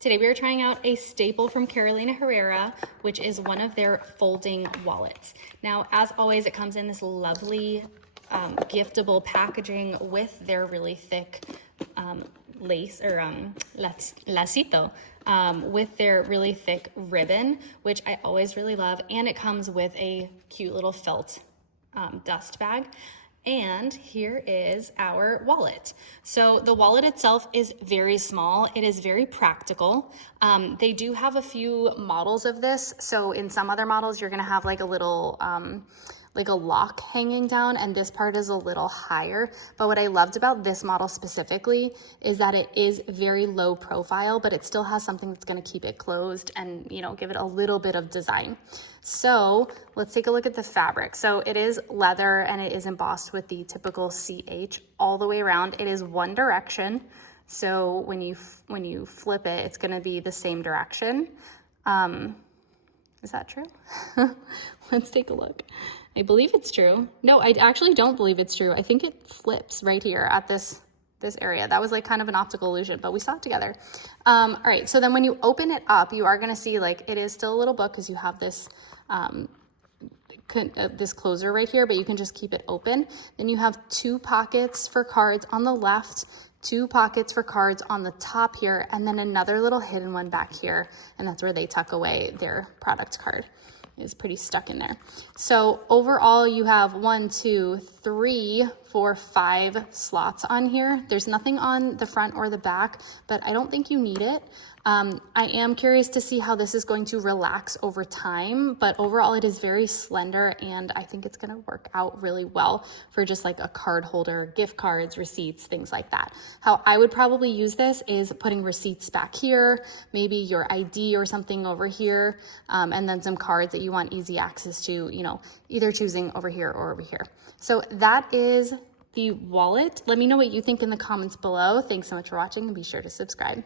Today we are trying out a staple from Carolina Herrera, which is one of their folding wallets. Now, as always, it comes in this lovely giftable packaging with their really thick lace or lacito with their really thick ribbon, which I always really love. And it comes with a cute little felt dust bag. And here is our wallet. So the wallet itself is very small. It is very practical. They do have a few models of this. So in some other models, you're gonna have like a little, like a lock hanging down, and this part is a little higher. But what I loved about this model specifically is that it is very low profile, but it still has something that's gonna keep it closed and, you know, give it a little bit of design. So let's take a look at the fabric. So it is leather and it is embossed with the typical CH all the way around. It is one direction. So when you flip it, it's gonna be the same direction. Is that true? Let's take a look. I believe it's true. No, I actually don't believe it's true. I think it flips right here at this area. That was like kind of an optical illusion, but we saw it together. All right, so then when you open it up, you are gonna see like it is still a little book because you have this this closer right here, but you can just keep it open. Then you have 2 pockets for cards on the left, 2 pockets for cards on the top here, and then another little hidden one back here, and that's where they tuck away their product card. Is pretty stuck in there. So overall you have 1, 2, 3, 4, 5 slots on here. There's nothing on the front or the back, but I don't think you need it. I am curious to see how this is going to relax over time, but overall it is very slender and I think it's gonna work out really well for just like a card holder, gift cards, receipts, things like that. How I would probably use this is putting receipts back here, maybe your ID or something over here, and then some cards that you want easy access to, you know, either choosing over here or over here. So that is the wallet. Let me know what you think in the comments below. Thanks so much for watching and be sure to subscribe.